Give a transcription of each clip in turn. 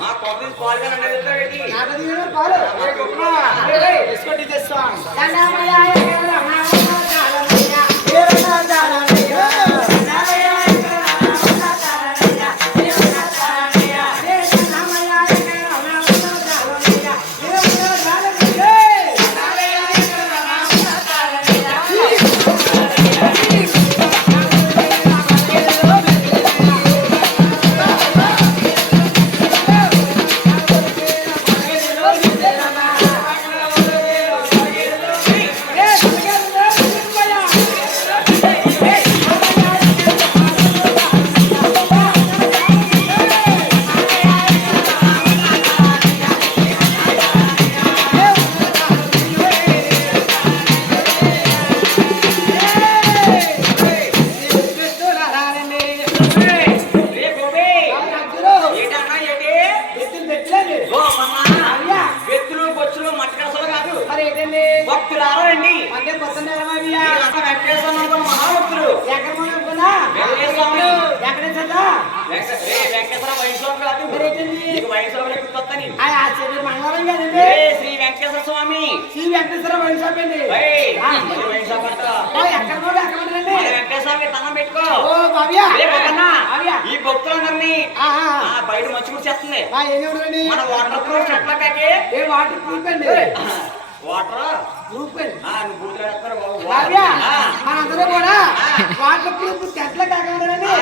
మా కాఫీ పాలు పాలు శ్రీ వెంకటేశ్వర స్వామి శ్రీ వెంకటేశ్వర వైన్ షాప్ అండి వెంకటేశ్వర దండం పెట్టుకో ఈ ఈ భక్తులందరినీ బయట మంచి కూడా చేస్తుంది మన వాటర్ ప్రూఫ్ చెట్లకి ఏ వాటర్ ప్రూఫ్ అండి వాటర్ ప్రూఫ్ అండి నువ్వు బూతులు బాబు మనందరూ కూడా వాటర్ ప్రూఫ్ చెట్ల కాకండి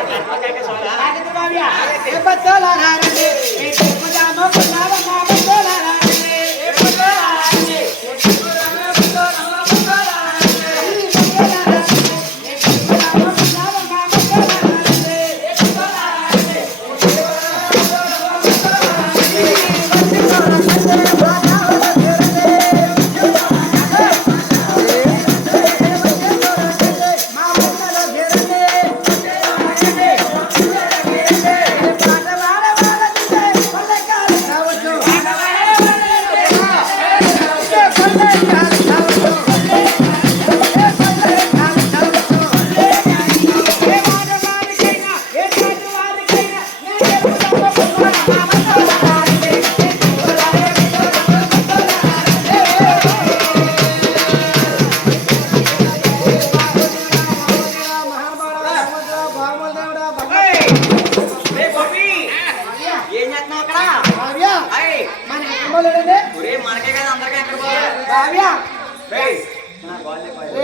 మనకే కదా అందరికీ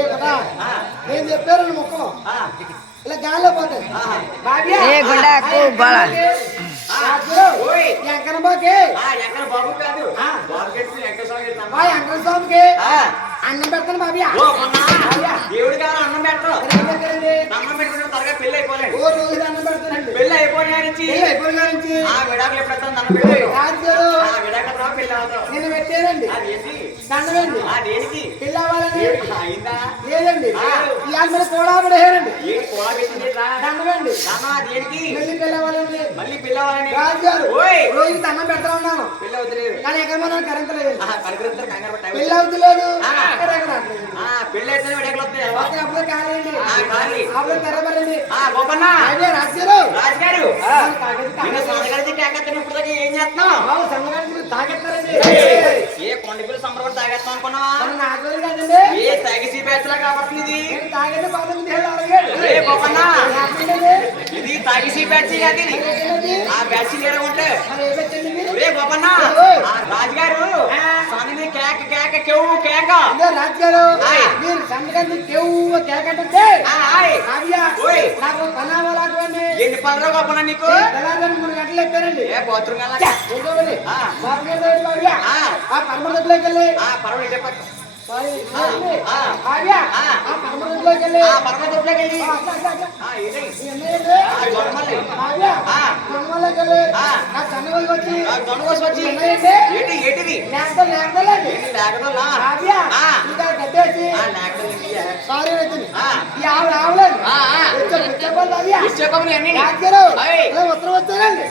ఎక్కడ నేను చెప్పారు మొక్కలు ఇలా గాల్లో పోతాయి వెంకన్నబాబుకి వెంకటస్వామికి అన్నం పెడతాను బాబీ దేవుడి గారు అన్నం పెట్టరు అన్నం పెట్టుకుంటే త్వరగా పెళ్లి అయిపోలేదు అన్నం పెడతానండి పెళ్లి అయిపోయిన నుంచి విడాకులు ఎప్పుడైతే దండం పెట్టారు విడాకుల తర్వాత పెళ్లి అవుతారు నేను పెట్టానండి దండమండి దేనికి పెళ్లి అవ్వాలండి అయిందా లేదండి ఇవాళ మీరు కూడా పడేయారండి ఏంటి కూడా పెట్టింది దండమండి దేనికి మళ్ళీ పెళ్లి అవ్వాలండి మళ్ళీ పెళ్లి అవ్వాలని రాజుగారు రోజు దండం పెడతా ఉన్నాను పెళ్లి అవుతలేదు కానీ ఎక్కడ మనం కరెంట్ లేదు పెళ్లి పెళ్లి అవుతలేదు పెళ్లి అయితే విడాకులు వస్తాయి అప్పుడు కాలేండి ఖాళీ అప్పుడు తెరబడండి గోపన్న రాజుగారు రాజుగారు ఇప్పుడు ఏం చేస్తున్నావు సంగతి తాగెత్తారండి ఏ కొండపిల్ల సంబరం తాగేస్తాం అనుకున్నావా నాగోలు కాదండి ఏ తాగేసి బ్యాచ్ లా కాబట్టి తాగేది ఇది తాగేసి బ్యాచ్ కాదు ఆ బ్యాచ్ ఉంటే రే గోపన్న రాజుగారు సన్ని కేక కేక కేవు కేక రాజుగారు మీరు సంగతి కేవు కేక అంటే నాకు పనావాలండి ఎన్ని పనులు గొప్పన నీకు 3 గంటలు ఎక్కారండి ఏ బాత్రూమ్ పరమలోకి వెళ్ళి పర్వాలేదు వచ్చి ఏంటిది ఉత్తరం వచ్చానండి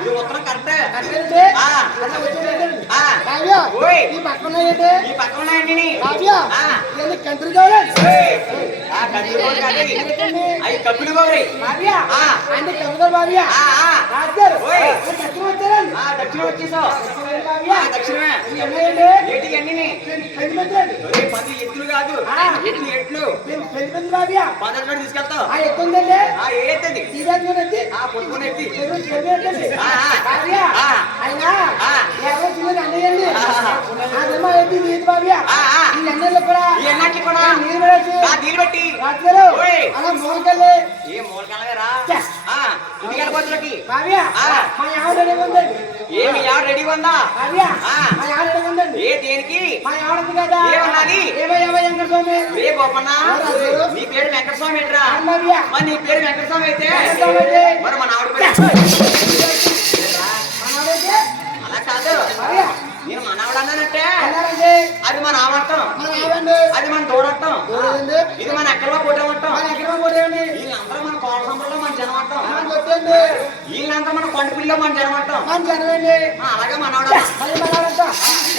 ఇది ఉత్తరం కరెక్ట్. అట్లేంటి? ఆ. అట్లా వచ్చేటండి. ఆ. కావ్య, ఓయ్. ఈ పక్కన ఉన్నాయేంటి? ఈ పక్కన ఉన్నాయండి. కావ్య, ఆ. ఇవన్నీ కంట్రీ కావాలి. ఆ కత్తి గోరు కాదు ఇది. అవి కప్పులు గోరి. కావ్య, ఆ. అంటే కవితలు కావ్య. ఆ, ఆ. రాజుగారు, ఓయ్. మీరు దక్షిణ వచ్చారండి. ఆ దక్షిణం వచ్చేసావు. కావ్య, ఆ, దక్షిణమే. ఇవి ఉన్నాయండి? ఏంటి అన్ని పెళ్లి మంత్రి. పది ఎత్తులు కాదు. ఆ. ఎట్లు పెళ్లి మంత్రి కావ్య. పదవి తీసుకెళ్తావు. ఆ ఎత్తు ఉందండి. ఆ ఏతది. తీరేది ఆ పొట్టుకుని ఎత్తి. కావ్య, ఆ. ఆయన ఆ. ఎవరో చిన్నది అన్నయ్యండి. ఆ. అదేమో ఎత్తి నీది కావ్య. ఆ, ఆ. ఈ అన్నయ్యలు కూడా ఈ ఎన్నట్లు కూడా నీరు పడేసి ఆ నీళ్ళు పెట్టి రాజుగారు ఓయ్. అలా మూలకెళ్ళి ఏ మూలకాలరా ఛ. ఇంటికి పోతులకి కావ్య, ఆ. మా ఆవిడ రెడీగా ఉందండి. ఏమి ఎవరు రెడీగా ఉందా? కావ్య, ఆ. మా ఆవిడ రెడీగా ఉందండి. ఏ దేనికి? మా ఆవిడ ఉంది కదా. ఏమన్నది? ఏవో వెంకటస్వామి. ఏ గోపన్న ఎవరు? నీ పేరు వెంకటస్వామి ఏంట్రా? కావ్య, మరి నీ పేరు వెంకటస్వామి అయితే వెంకటస్వామి అయితే? మరి మన ఆవిడ పేరు మా ఆవిడైతే? అలా కాదు. కావ్య, నేను మన ఆవిడ అన్నానంటే అన్నారండి. అది మన ఆవటం, మా ఆవిడండి. అది మన తోడటం, చూడండి. ఇది మన ఎక్కడో కొట్టవటం. మన ఎక్కడ పోలేండి. వీళ్ళందరూ మన కోడసంలో మన జనమంటాం. కొట్టండి. వీళ్ళంతా మన కొండపిల్లో మన జనమంటాం. మన జనమండి. అలాగే మన ఆవిడ. మళ్ళీ మన ఆవిడంతా.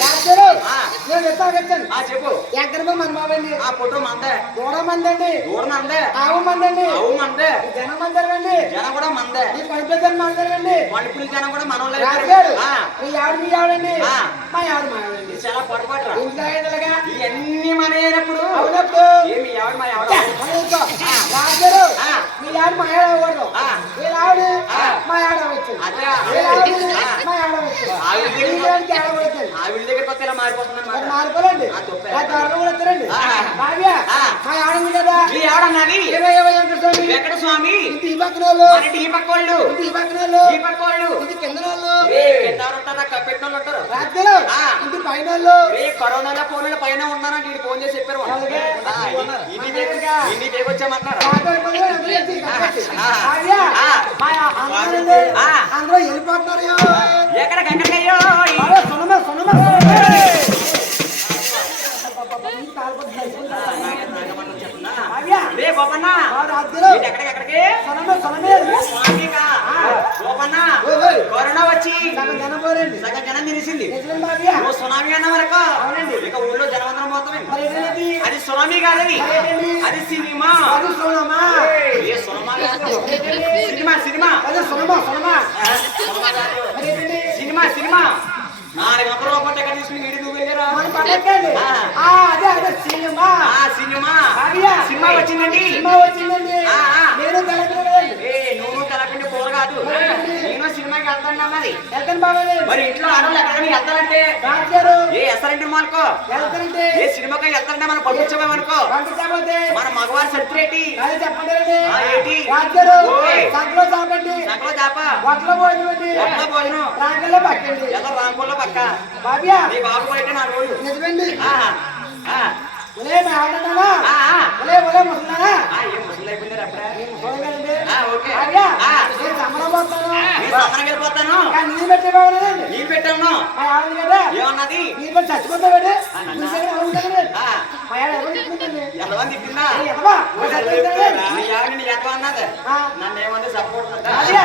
రాజుగారు, ఆ. నేను చెప్తాను. చెప్పు. ఎక్కడ మన బాబండి. ఆ ఫోటో మందే, దూడ మందండి. దూడ మందే, ఆవు మందండి. అవు మందే, జనం మందరండి. జనం కూడా మందే, ఈ పంపించని మందరండి. కొండపిల్లి జనం కూడా మనోళ్ళే. రాజుగారు, ఆ, మీ ఆవిడండి. ఆ. మా ఆవిడ మా ఆవిడండి. ఇది చాలా పొరపాటురా. ఇంట్లో అయ్యేదిలాగా. ఇవన్నీ మనైనప్పుడు అవునప్పుడు ఏమి ఎవడు మా ఎవడ రాజుగారు, ఆ. మీ ఆవిడ మా ఆవిడ అవ్వడు. ఆ. వీళ్ళ ఆవిడ ఆ. మా ఆవిడ వచ్చింది. అదే వీళ్ళ ఆవిడ ఆ. మా ఆవిడ వచ్చింది. ఆవిడ దగ్గర వీళ్ళకి ఆవిడ వచ్చింది. ఆవిడ దగ్గరికి వస్తే ఇలా మారిపోతుంది మరి మారిపోలేండి. ఆ, తప్పే. ఆ త్వరలో కూడా వస్తారండి. ఆ. కావ్య, ఆ. మా ఆవిడ ఉంది కదా. మీ ఎవడన్నది? ఏమో వెంకటస్వామి. వెంకట స్వామి. ఇంటి ఈ పక్కన వాళ్ళు. మన ఈ పక్క వాళ్ళు, ఇంటి ఈ పక్కన వాళ్ళు. ఈ పక్క వాళ్ళు. ఇంటి కింద వాళ్ళు. ఎంత ఉంటారా? కప్పెట్టిన వాళ్ళు ఉంటారు. రాజుగారు, ఆ. ఇంటి పైన వాళ్ళు. కరోనాలో ఫోన్ పైన ఉన్నారని వీడు ఫోన్ చేసి చెప్పారు వాళ్ళు. అలాగే. ఇన్ని పేగొచ్చామంటారు. రాజుగారు పనులు అందరూ చేసి కట్టేసి. ఆ. కావ్య, ఆ. మా అందరూ ఆ. అందరూ వెళ్ళిపోతున్నారు. ఎక్కడికయ్యో సునమ కావ్య, రే గోపన్న, ఆ రాజుగారు, ఎక్కడికి సునమే. స్వామిగా గోపన్న, ఓయ్. కరోనా వచ్చి సగం జనం పోరండి. సగం జనం తినేసింది. నిజమే కావ్య. నువ్వు సునామీ అన్న వరకు అవునండి. ఇక ఊళ్ళో జనవంతరం పోతామే. మరి ఏంటండి? అది సునామీ కాదని, అదేంటండి? అది సినిమా. అది సునమా. ఏ సునమా కాదు. సినిమా సినిమా అదే సునమా. సినిమా కాదు. మరి ఏంటండి? సినిమా 400 రూపాయలు ఎక్కడ తీసుకుని వీడి నువ్వు వెళ్ళారా? మన పక్కకండి. ఆ. అదే సినిమా. సినిమా కావ్య, సినిమా వచ్చిందండి. సినిమా వచ్చిందండి. ఆ, ఆ. నేను కలెక్టరండి. నువ్వు తెలకండి కూర కాదు. నేను సినిమాకి వెళ్తాను అన్నది. వెళ్తాను బాబాయ్. మరి ఇంట్లో ఆడవాళ్ళు ఎక్కడికి వెళ్తానంటే రాజుగారు, ఏ ఎస్తారంటే మానుకో, వెళ్తానంటే ఏ సినిమాకి వెళ్తారంటే మనం పంపించమనుకో, పంపించకపోతే మన మగవారి సత్రేటి అది చెప్పండి. ఏంటి? రాజుగారు, ఓయ్. సంకలో చాపండి. నగలో చేప, వట్ల భోజనం ఒక్క భోజనం, రాగల్లో పక్కండి. ఏదో రాంపూర్లో పక్క. బాబ్యా, నీ బాబు బయట నా రోజు నిజమండి. ఏ ఒలే ఆడనా, ఒలే ముసలానా. ఏం ముసలి అయిపోయింది అప్పుడే. ముసలిగానండి. ఓకే. బాబ్యా, ఆ. నేను సంబరపోతాను. నేను సమ్మరం వెళ్ళిపోతాను. కానీ నీళ్ళు పెట్టే బాగున్నానండి. నీళ్ళు పెట్టాను. మా ఆవిడ కదా ఏమన్నది? నీళ్ళు పెట్టి చచ్చిపోతాడు. నన్నా? మీ దగ్గర ఎవరు ఉంటారండి? ఆ, మా ఆవిడ ఎవరు ఇచ్చుకుంటుంది? ఎంతమంది తిట్టిందా? ఎదవా, ఒక చచ్చిపోతాడు. నీ ఆవిడ నీ ఎంత అన్నది? ఆ. నన్ను ఏమంది సపోర్ట్ బాబ్యా,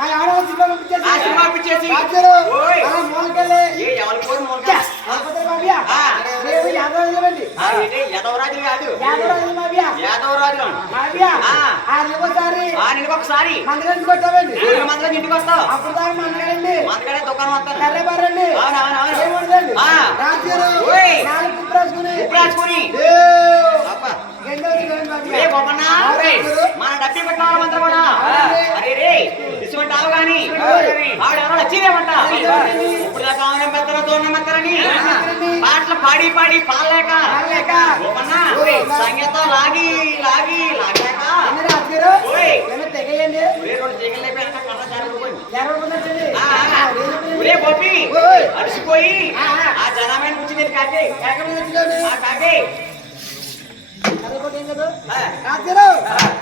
మా ఆవిడ ఒక సినిమా పంపించేసి. సినిమా పిచ్చేసి రాజుగారు, ఓయ్. అలా మూలకెళ్ళి ఎవరి కోరు మూలక వెళ్ళిపోతారు బాబ్యా. ఆ. మేము యాదవరాజులండి. యాదవరాజు కాదు, యాదవరాజు బాబ్యా. యాదవరాజు. బాబ్యా, ఆ. ఆ నెలకోసారి నెలకు ఒకసారి మందగంటి కొట్టామండి. మందిలో ఇంటికి వస్తావు. అప్పుడు దాకా మందగండి మందగడే దుకాణం వస్తాను. కర్రే బారండి. అవునవునవును. ఏముండదండి. ఆ. రాజుగారు, ఓయ్. 4 కుప్పలు రాసుకుని ఉప్పు రాసుకుని దేవ్. ఎండో దిగండి బాబ్యా. ఏ గోపన్న, మన డబ్బి పెట్టాలి మంత్రం కూడా. అరే రే ఇటువంటి ఆవు గాని ఆవిడెవరో వచ్చిందేమంట. ఇప్పుడు దాకా ఆవునే పెద్దలు తోనే మెత్తలని పాటలు పాడి పాడి పాడలేక పాడలేక. గోపన్న ఓయ్. సంగీతం లాగి లాగి లాగాక ఏంది రాజుగారు? ఓయ్. ఏమో తెగయండి. ఒరే రెండు చీకలు అయిపోయాక కళ్ళ జారిపోయింది. జరగకుండాటండి. ఒరే గోపి ఓయ్. అలసిపోయి ఆ. ఆ జనమైన కూర్చుని కాకే ఎక్కడ వచ్చిందండి? ఆ కాకే అదొకటి ఏం కదా? ఆ. రాజుగారు,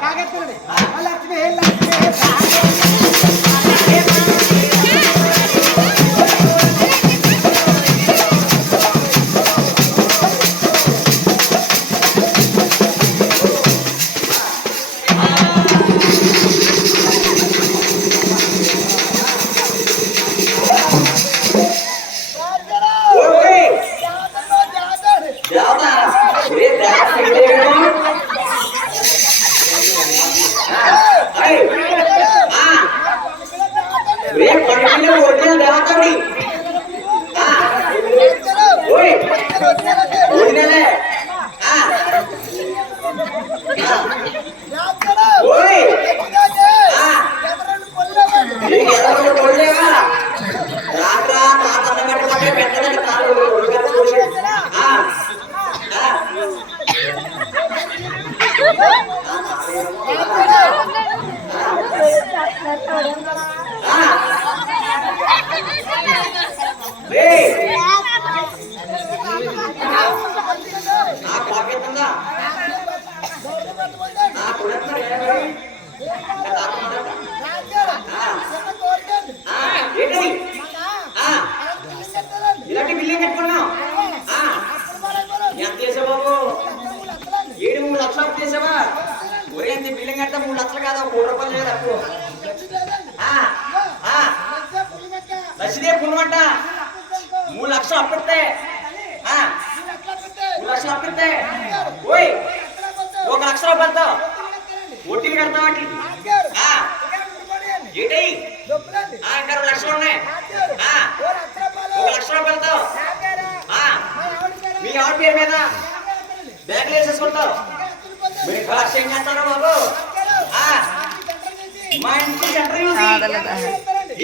కాకెత్తండి. లక్ష్మి పండుగ ఒరిజినల్ దేవతడి ఓయ్ ఒరిజినలే ఓయ్ కొల్లేవా రాత్రా తాతన్న కట్టుకుంటే పెద్దదండి కాలు పాకెత్తుందా ఇలాంటి బిల్లింగ్ కట్టుకున్నావు ఎంత చేసావు బాబు 7-3 లక్షలు అప్పు చేసావా ఒరే బిల్లింగ్ కడితే 3 లక్షలు కాదా 1 కోటి రూపాయలు లేదు అప్పు లక్ష్మీదే పుణ్యమంట 3 లక్షలు అప్పిస్తే 3 లక్షలు అప్పిస్తే ఓయ్ 1 లక్ష రూపాయలతో వడ్డీలు కడతావు వాటికి ఏంటి ఇంకా 2 లక్షలు ఉన్నాయి 1 లక్ష రూపాయలతో మీ ఆవిడ పేరు మీద బ్యాంకులు వేసేసుకుంటావు మీరు కాస్ట్ ఏం చేస్తారో బాబు మంచి సెంటర్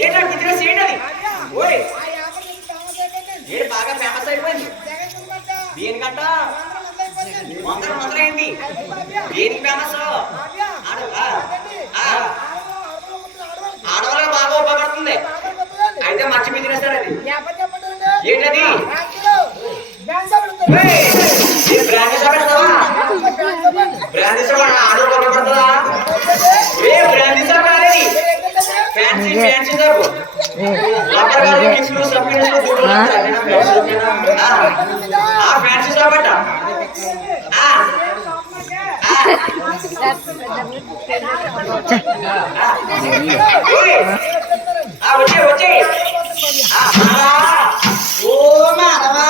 ఏంటో బిజినెస్ ఏంటది ఓయ్ ఏడు బాగా ఫేమస్ అయిపోయింది దేనికంట మొదలైంది దేనికి ఫేమస్ ఆడవాళ్ళకి బాగా ఉపయోగపడుతుంది అయితే మంచి బిజినెస్ అది ఏంటది బ్రాండ్ షాప్ పెడతావా బ్రాండ్ షాప్ ఆడవాళ్ళు ఉపయోగపడుతుందా ఏ బ్రాండ్ షాప్ కాదని fancy fancy shop fancy shop అట వచ్చే వచ్చే ఓ మాధవా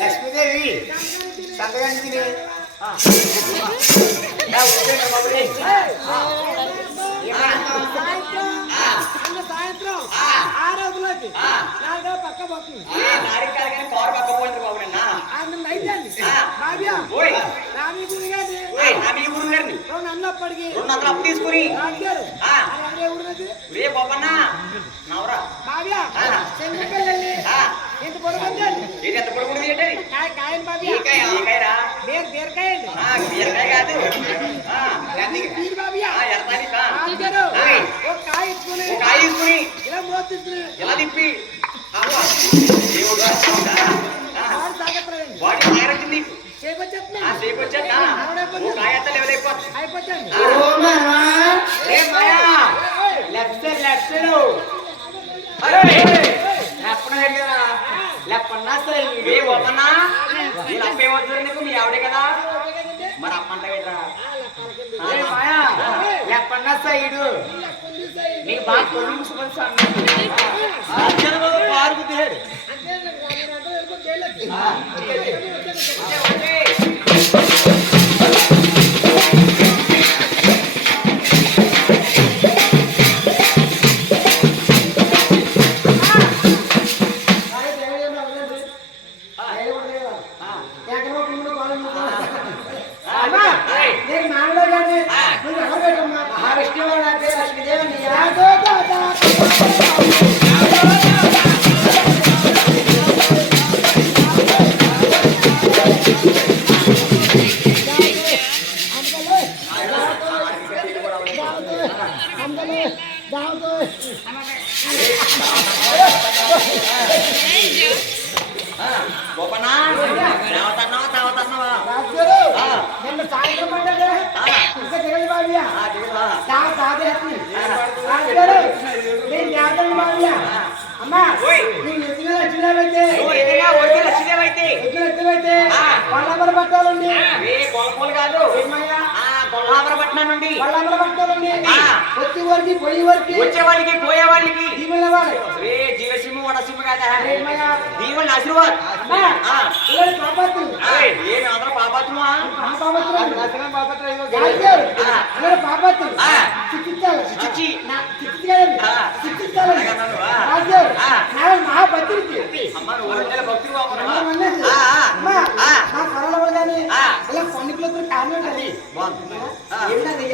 లక్ష్మీదేవి సంతకానికి సాయంత్రం 6 రోజులకి పక్క పోతుంది కారు పక్క పోయింది బాబు నిన్న అన్నప్పటికీ 200 అప్పు తీసుకుని రే బాబన్నా నవరా ఎంత పొడవుందండి ఎంత పొడుగుంది ఏంటి కాయలు బాబీ కాయరా బీరకాయ అండి బీరకాయ కాదు కాయ తీసుకుని ఇలా మోత తీసుకుని ఎలా తిప్పి వాటి కాయ వచ్చింది సేపు వచ్చేస్తా కాయ అంతా లెవెల్ అయిపోతుంది నీకు మీ ఆవిడే కదా మరి అప్పంట ఎప్పన్నా సైడు నీకు బాగా కొడుకు కొల్లాపురపట్నం నుండి వచ్చే వాళ్ళకి పోయే వాళ్ళకి జీవసింహ వడసింహ కదా ఏమయ్యా? దీవుని ఆశీర్వాద్ అమ్మా, ఆ. పిల్లలు పాపాత్రులు. ఏమి అందరూ పాపత్వమా పాపాత్రులు. ఆ. పిల్లలు పాపాత్రులు. ఆ. చిక్కించాలి. చిచ్చి. చిక్కించాలి. ఆ. చిక్కించాలి. అలాగే అన్నాను. ఆ. రాజుగారు, ఆ. నా మహాభక్తుడికి. అమ్మ నువ్వు ఒరిజినల్ భక్తుడు అన్నది. అమ్మా, నా కరోనా కానీ ఇలా పండుగలు కారణం బాగుంది ఏమిటది